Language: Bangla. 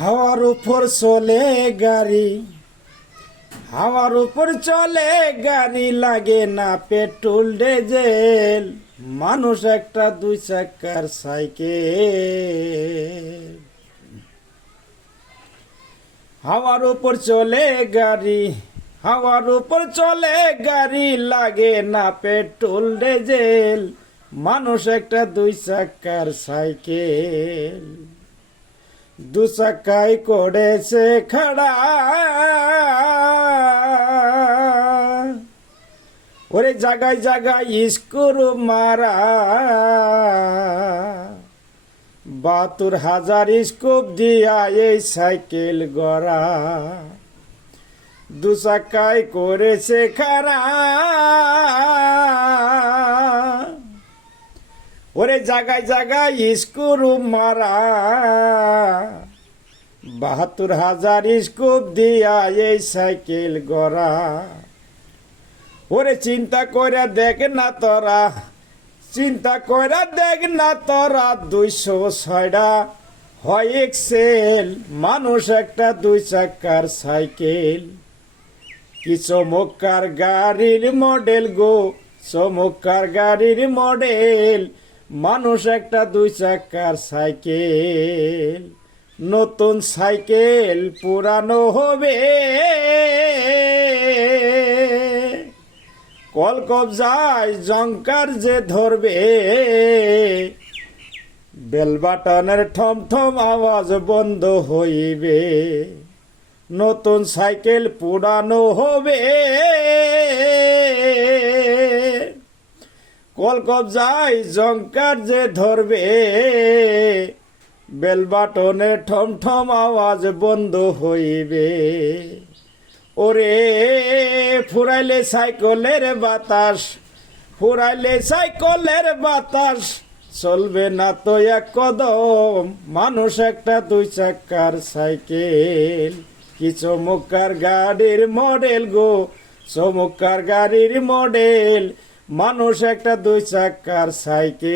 হাওয়ার উপর চলে গাড়ি, হাওয়ার উপর চলে গাড়ি লাগে না পেট্রোল, ডিজেল, মানুষ একটা দুই চাকার সাইকেল। হাওয়ার উপর চলে গাড়ি, হাওয়ার উপর চলে গাড়ি লাগে না পেট্রোল, ডিজেল, মানুষ একটা দুই চাকার সাইকেল। দু চাকায় করেছে খাড়া। ওরে জাগায় জাগায় স্কুর মারা। বাহাত্তর হাজার স্কুপ দিয়া এই সাইকেল গড়া। দু চাকায় করেছে খারা ওরে জাগায় জাগায় স্কুর মারা। বাহাত্তর হাজার স্কুপ দিয়া এই সাইকেল গড়া। ওরে চিন্তা কইরা দেখ না তোরা, চিন্তা কইরা দেখ না তোরা দুইশো ছয়টা হয় এক্সেল, মানুষ একটা দুই চাকার সাইকেল। কি চমৎকার গাড়ির মডেল গো, চমৎকার গাড়ির মডেল। মানুষ একটা দুই চাকার সাইকেল, নতুন সাইকেল পুরানো হবে। কল কবজায় জঙ্কার যে ধরবে। বেলবাটনের ঠম ঠম আওয়াজ বন্ধ হইবে। নতুন সাইকেল পুরানো হবে। কল কবজায় জঙ্কার যে ধরবে বেল বাটনে ঠম ঠম আওয়াজ বন্ধ হইবে। ওরে ফুরাইলে সাইকেলের বাতাস, ফুরাইলে সাইকেলের বাতাস, চলবে না তো এক কদম, মানুষ একটা দুই চাকার সাইকেল। কি চমৎকার গাড়ির মডেল গো, চমৎকার গাড়ির মডেল। মানুষ একটা দুই চাকার সাইকেল।